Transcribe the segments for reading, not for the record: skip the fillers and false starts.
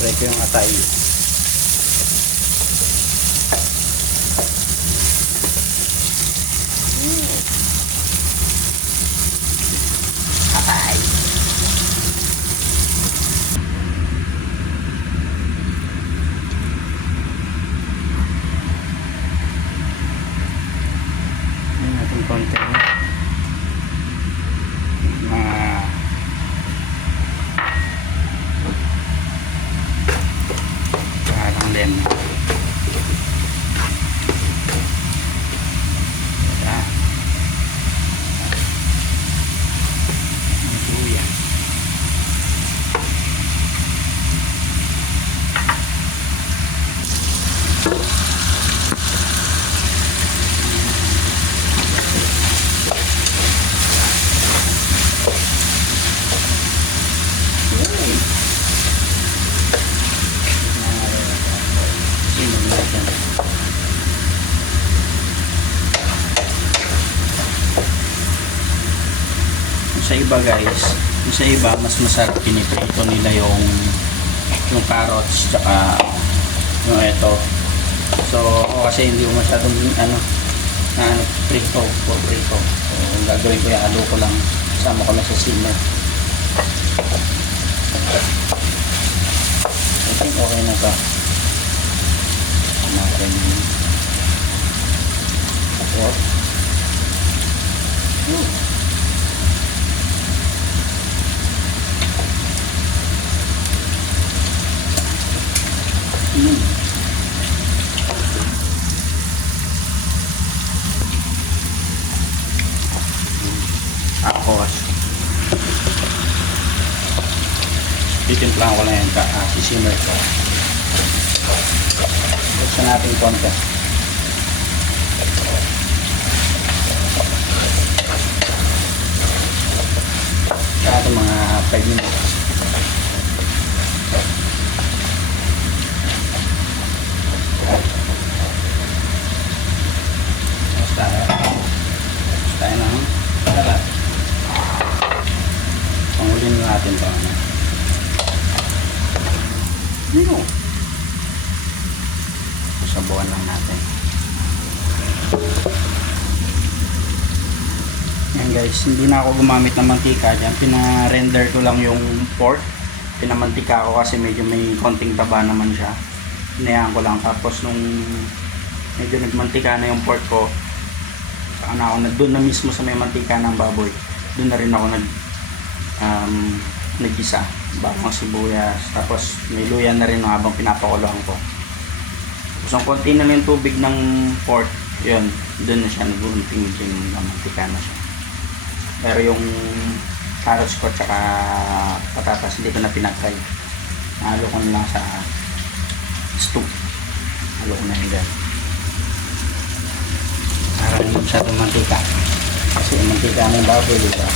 Try ko yung atay. Atay. Ayan natin konti. Parang din. Sa iba guys, sa iba mas masarap piniprito nila yung carrots tsaka yung ito. So ako kasi hindi ko masyadong prito. So gagawin ko yung alo ko lang, sama ko lang sa simmer. I think okay na to. Natin pork. Tapos titimplahan ko lang yan, sisimmer ko. Buksan natin konti. Kaya ito mga 5 minutes. Tayo ng karat. Pangulin natin ito. Sabuan lang natin. Yan guys, hindi na ako gumamit ng mantika dyan. Pina-render ko lang yung pork. Pinamantika ko kasi medyo may konting taba naman siya. Hinayaan ko lang. Tapos nung medyo nagmantika na yung pork ko, doon na mismo sa may mantika ng baboy, doon na rin ako nagisa, bawang sibuyas, tapos may luya na rin habang pinapakuloan ko. So konti na lang yung tubig ng pork, yun, doon na siya nag-unting yung mantika na siya. Pero yung carrots ko tsaka patatas hindi ko na pinatay, halo ko na lang sa stew, halo ko na yun dyan para hindi masyadong mantika kasi yung mantika ng baboy, diba?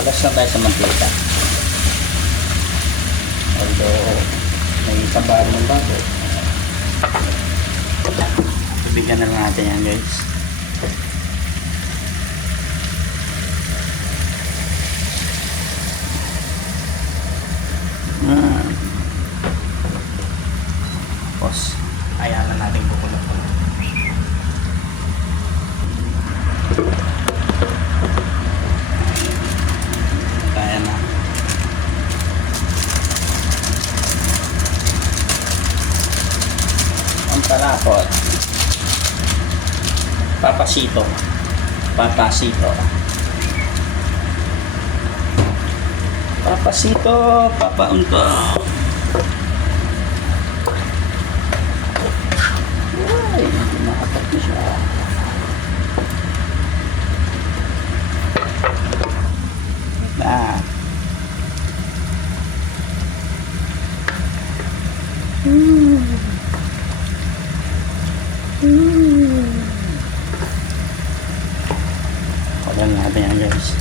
Plus na tayo sa mantika, although may taba ng baboy. Bibigyan na lang natin yan guys. Tapos ayan na natin kukulot-kulot. Kaya na. Ang talapot. Papasito. Papasito. Papasito. Papaunto. Ay, makapat na siya. Na. Pagyan natin yan guys.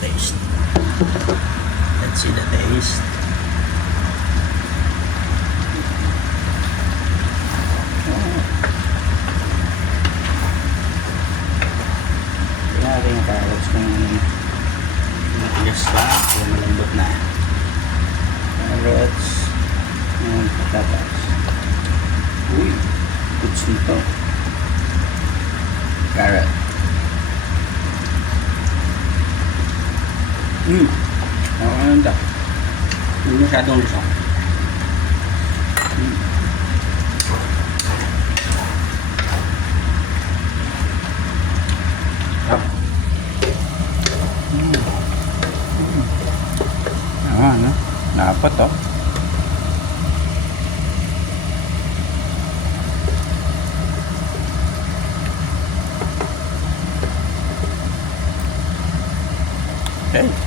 Taste. Let's see the taste. natin yung carrots kung matigas pa o malambot na. Carrots and patatas. Uy, goods nito. Carrot. Ano ito? Hindi masyadong lusong. Ano? Dapat oh. Okay.